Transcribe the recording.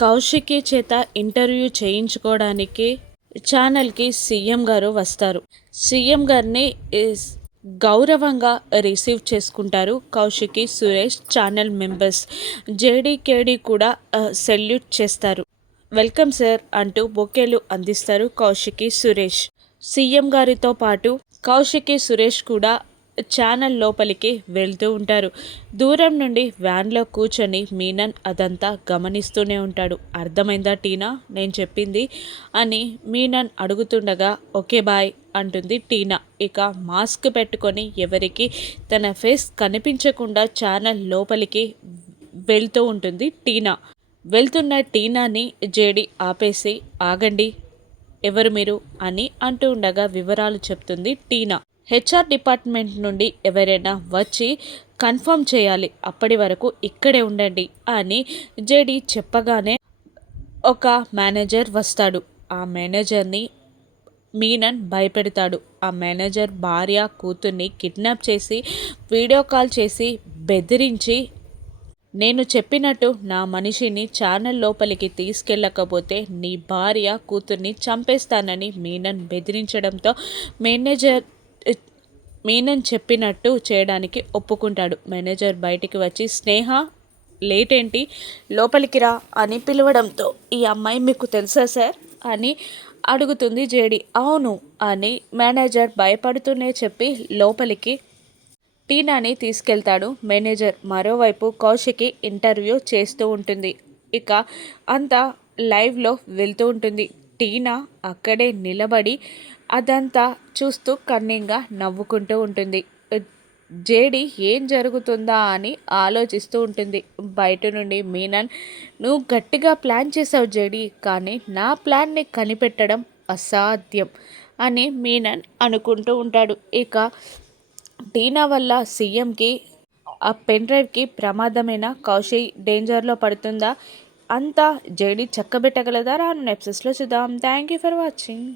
కౌశికి చేత ఇంటర్వ్యూ చేయించుకోవడానికి ఛానల్కి సీఎం గారు వస్తారు. సీఎం గారిని గౌరవంగా రిసీవ్ చేసుకుంటారు కౌశికి, సురేష్, ఛానల్ మెంబర్స్. జేడీకేడి కూడా సెల్యూట్ చేస్తారు. వెల్కమ్ సార్ అంటూ బొకేలు అందిస్తారు కౌశికి, సురేష్. సీఎం గారితో పాటు కౌశికి, సురేష్ కూడా ఛానల్ లోపలికి వెళ్తూ ఉంటారు. దూరం నుండి వ్యాన్లో కూర్చొని మీనన్ అదంతా గమనిస్తూనే ఉంటాడు. అర్థమైందా టీనా నేను చెప్పింది అని మీనన్ అడుగుతుండగా ఓకే బాయ్ అంటుంది టీనా. ఇక మాస్క్ పెట్టుకొని ఎవరికి తన ఫేస్ కనిపించకుండా ఛానల్ లోపలికి వెళ్తూ ఉంటుంది టీనా. వెళ్తున్న టీనాని జేడి ఆపేసి ఆగండి, ఎవరు మీరు అని అంటూ ఉండగా వివరాలు చెప్తుంది టీనా. హెచ్ఆర్ డిపార్ట్మెంట్ నుండి ఎవరైనా వచ్చి కన్ఫర్మ్ చేయాలి, అప్పటి వరకు ఇక్కడే ఉండండి అని జేడి చెప్పగానే ఒక మేనేజర్ వస్తాడు. ఆ మేనేజర్ని మీనన్ భయపెడతాడు. ఆ మేనేజర్ భార్య కూతుర్ని కిడ్నాప్ చేసి వీడియో కాల్ చేసి బెదిరించి నేను చెప్పినట్టు నా మనిషిని ఛానల్ లోపలికి తీసుకెళ్ళకపోతే నీ భార్య కూతుర్ని చంపేస్తానని మీనన్ బెదిరించడంతో మీనన్ చెప్పినట్టు చేయడానికి ఒప్పుకుంటాడు. మేనేజర్ బయటికి వచ్చి స్నేహ లేట్ ఏంటి, లోపలికి రా అని పిలవడంతో ఈ అమ్మాయి మీకు తెలుసా సార్ అని అడుగుతుంది జేడి. అవును అని మేనేజర్ భయపడుతూనే చెప్పి లోపలికి టీనాని తీసుకెళ్తాడు మేనేజర్. మరోవైపు కౌశికి ఇంటర్వ్యూ చేస్తూ ఉంటుంది. ఇక అంతా లైవ్లో వెళ్తూ ఉంటుంది. టీనా అక్కడే నిలబడి అదంతా చూస్తూ కన్నింగా నవ్వుకుంటూ ఉంటుంది. జేడి ఏం జరుగుతుందా అని ఆలోచిస్తూ ఉంటుంది. బయట నుండి మీనన్ నువ్వు గట్టిగా ప్లాన్ చేసావు జేడి, కానీ నా ప్లాన్ని కనిపెట్టడం అసాధ్యం అని మీనన్ అనుకుంటూ ఉంటాడు. ఇక టీనా వల్ల సీఎంకి ఆ పెన్ డ్రైవ్కి ప్రమాదమైన కౌశిక్ డేంజర్లో పడుతుందా అంతా జేడి చక్కబెట్టగలదా రాను ఎపిసోడ్స్లో చూద్దాం. Thank you for watching.